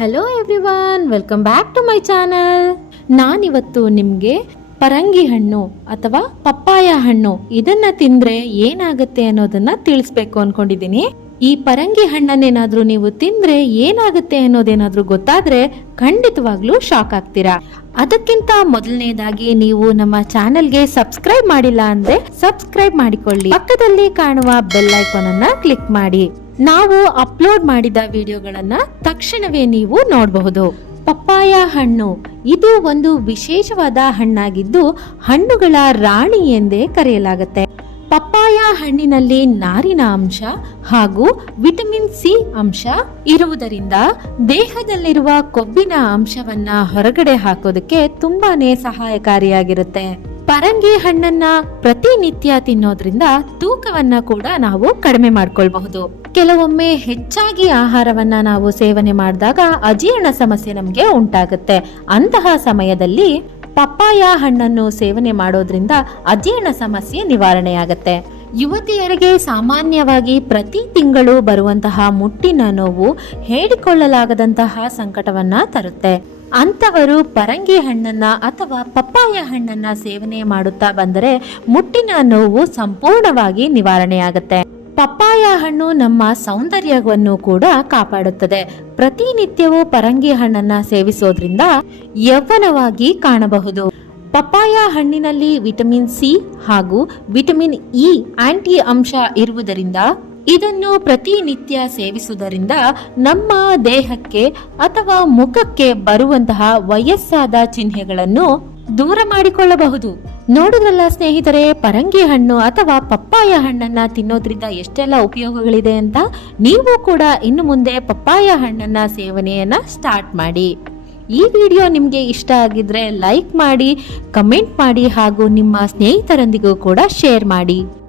Hello everyone welcome back to my channel ನಾನಿವತ್ತು ನಿಮಗೆ ಪರಂಗಿ ಹಣ್ಣು ಅಥವಾ ಪಪ್ಪಾಯ ಹಣ್ಣು ಇದನ್ನ ತಿಂದ್ರೆ ಏನಾಗುತ್ತೆ ಅನ್ನೋದನ್ನ ತಿಳಿಸ್ಬೇಕು ಅನ್ಕೊಂಡಿದ್ದೀನಿ ಈ ಪರಂಗಿ ಹಣ್ಣನ್ನೇನಾದ್ರೂ ನೀವು ತಿಂದ್ರೆ ಏನಾಗುತ್ತೆ ಅನ್ನೋದೇನಾದ್ರೂ ಗೊತ್ತಾದ್ರೆ ಖಂಡಿತವಾಗ್ಲೂ ಶಾಕ್ ಆಗ್ತೀರಾ. ಅದಕ್ಕಿಂತ ಮೊದಲನೇದಾಗಿ ನೀವು ನಮ್ಮ ಚಾನೆಲ್ಗೆ ಸಬ್ಸ್ಕ್ರೈಬ್ ಮಾಡಿಲ್ಲ ಅಂದ್ರೆ ಸಬ್ಸ್ಕ್ರೈಬ್ ಮಾಡಿಕೊಳ್ಳಿ. ಪಕ್ಕದಲ್ಲಿ ಕಾಣುವ ಬೆಲ್ ಐಕಾನ್ ಅನ್ನ ಕ್ಲಿಕ್ ಮಾಡಿ. ನಾವು ಅಪ್ಲೋಡ್ ಮಾಡಿದ ವಿಡಿಯೋಗಳನ್ನು ತಕ್ಷಣವೇ ನೀವು ನೋಡಬಹುದು. ಪಪ್ಪಾಯ ಹಣ್ಣು, ಇದು ಒಂದು ವಿಶೇಷವಾದ ಹಣ್ಣಾಗಿದ್ದು ಹಣ್ಣುಗಳ ರಾಣಿ ಎಂದೇ ಕರೆಯಲಾಗುತ್ತೆ. ಪಪ್ಪಾಯ ಹಣ್ಣಿನಲ್ಲಿ ನಾರಿನ ಅಂಶ ಹಾಗೂ ವಿಟಮಿನ್ ಸಿ ಅಂಶ ಇರುವುದರಿಂದ ದೇಹದಲ್ಲಿರುವ ಕೊಬ್ಬಿನ ಅಂಶವನ್ನ ಹೊರಗಡೆ ಹಾಕೋದಕ್ಕೆ ತುಂಬಾನೇ ಸಹಾಯಕಾರಿಯಾಗಿರುತ್ತೆ. ಪರಂಗಿ ಹಣ್ಣನ್ನ ಪ್ರತಿನಿತ್ಯ ತಿನ್ನೋದ್ರಿಂದ ತೂಕವನ್ನ ಕೂಡ ನಾವು ಕಡಿಮೆ ಮಾಡ್ಕೊಳ್ಬಹುದು. ಕೆಲವೊಮ್ಮೆ ಹೆಚ್ಚಾಗಿ ಆಹಾರವನ್ನ ನಾವು ಸೇವನೆ ಮಾಡಿದಾಗ ಅಜೀರ್ಣ ಸಮಸ್ಯೆ ನಮಗೆ ಉಂಟಾಗುತ್ತೆ. ಅಂತಹ ಸಮಯದಲ್ಲಿ ಪಪ್ಪಾಯ ಹಣ್ಣನ್ನು ಸೇವನೆ ಮಾಡೋದ್ರಿಂದ ಅಜೀರ್ಣ ಸಮಸ್ಯೆ ನಿವಾರಣೆಯಾಗತ್ತೆ. ಯುವತಿಯರಿಗೆ ಸಾಮಾನ್ಯವಾಗಿ ಪ್ರತಿ ತಿಂಗಳು ಬರುವಂತಹ ಮುಟ್ಟಿನ ನೋವು ಹೇಳಿಕೊಳ್ಳಲಾಗದಂತಹ ಸಂಕಟವನ್ನ ತರುತ್ತೆ. ಅಂತವರು ಪರಂಗಿ ಹಣ್ಣನ್ನ ಅಥವಾ ಪಪ್ಪಾಯ ಹಣ್ಣನ್ನ ಸೇವನೆ ಮಾಡುತ್ತಾ ಬಂದರೆ ಮುಟ್ಟಿನ ನೋವು ಸಂಪೂರ್ಣವಾಗಿ ನಿವಾರಣೆಯಾಗುತ್ತೆ. ಪಪ್ಪಾಯ ಹಣ್ಣು ನಮ್ಮ ಸೌಂದರ್ಯವನ್ನು ಕೂಡ ಕಾಪಾಡುತ್ತದೆ. ಪ್ರತಿನಿತ್ಯವೂ ಪರಂಗಿ ಹಣ್ಣನ್ನ ಸೇವಿಸೋದ್ರಿಂದ ಯೌವನವಾಗಿ ಕಾಣಬಹುದು. ಪಪ್ಪಾಯ ಹಣ್ಣಿನಲ್ಲಿ ವಿಟಮಿನ್ ಸಿ ಹಾಗೂ ವಿಟಮಿನ್ ಇ ಆಂಟಿ ಅಂಶ ಇರುವುದರಿಂದ ಇದನ್ನು ಪ್ರತಿನಿತ್ಯ ಸೇವಿಸುವುದರಿಂದ ನಮ್ಮ ದೇಹಕ್ಕೆ ಅಥವಾ ಮುಖಕ್ಕೆ ಬರುವಂತಹ ವಯಸ್ಸಾದ ಚಿಹ್ನೆಗಳನ್ನು ದೂರ ಮಾಡಿಕೊಳ್ಳಬಹುದು. ನೋಡಿದ್ರಲ್ಲ ಸ್ನೇಹಿತರೆ, ಪರಂಗಿ ಹಣ್ಣು ಅಥವಾ ಪಪ್ಪಾಯ ಹಣ್ಣನ್ನ ತಿನ್ನೋದ್ರಿಂದ ಎಷ್ಟೆಲ್ಲ ಉಪಯೋಗಗಳಿದೆ ಅಂತ? ನೀವು ಕೂಡ ಇನ್ನು ಮುಂದೆ ಪಪ್ಪಾಯ ಹಣ್ಣನ್ನ ಸೇವನೆಯನ್ನ ಸ್ಟಾರ್ಟ್ ಮಾಡಿ. ಈ ವಿಡಿಯೋ ನಿಮಗೆ ಇಷ್ಟ ಆಗಿದ್ರೆ ಲೈಕ್ ಮಾಡಿ, ಕಮೆಂಟ್ ಮಾಡಿ ಹಾಗೂ ನಿಮ್ಮ ಸ್ನೇಹಿತರೊಂದಿಗೂ ಕೂಡ ಶೇರ್ ಮಾಡಿ.